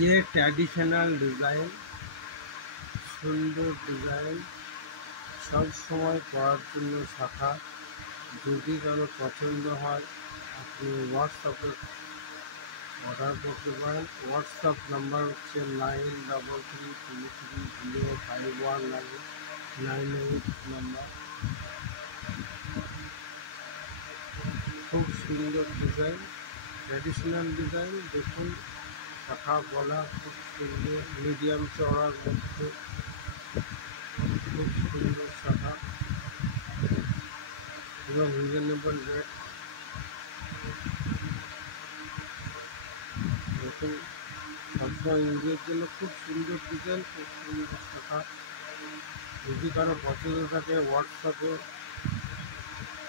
ये traditional design सुंदर design सब समय পরার জন্য শাখা যদি কারো পছন্দ হয় আপনি হোয়াটসঅ্যাপে অর্ডার করতে পারেন। হোয়াটসঅ্যাপ নাম্বার হচ্ছে 9333051998 নাম্বার। খুব সুন্দর ডিজাইন, ট্র্যাডিশনাল ডিজাইন দেখুন। শাখা গলা খুব সুন্দর, মিডিয়াম চওড়ার মধ্যে খুব সুন্দর শাখা এবং রিজনেবল রেট। দেখুন সবসময় ইউজের জন্য খুব সুন্দর ডিজাইন, খুব সুন্দর শাখা। যদি কারো পছন্দ থাকে হোয়াটসঅ্যাপে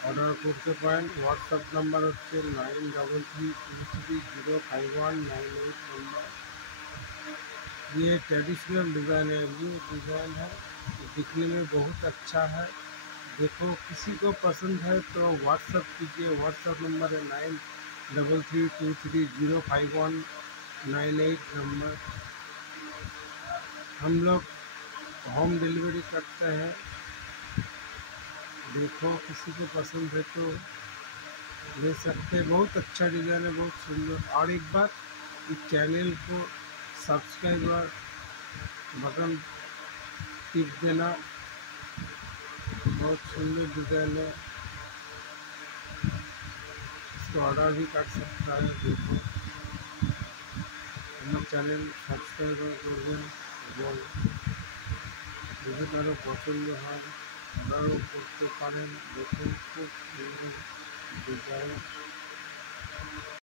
অর্ডার করতে পারেন। হোয়াটসঅ্যাপ নাম্বার হচ্ছে 9333051998 नंबर। ये ट्रेडिशनल डिज़ाइन है, न्यू डिज़ाइन है, दिखने में बहुत अच्छा है। देखो किसी को पसंद है तो व्हाट्सअप कीजिए। व्हाट्सअप नंबर है 9333051998 नंबर। हम लोग होम डिलीवरी करते हैं। देखो किसी को पसंद है तो ले सकते हैं। बहुत अच्छा डिज़ाइन है, बहुत सुंदर। और एक बात, इस चैनल को सब्सक्राइब और बटन टिप देना। बहुत सुंदर डिज़ाइन है, इसको ऑर्डर भी कर सकता है। देखो আমার চ্যানেল সাবস্ক্রাইব করবেন এবং যদি কারো পছন্দ হয় অর্ডারও করতে পারেন। দেখুন খুব সুন্দর ডিজাইন।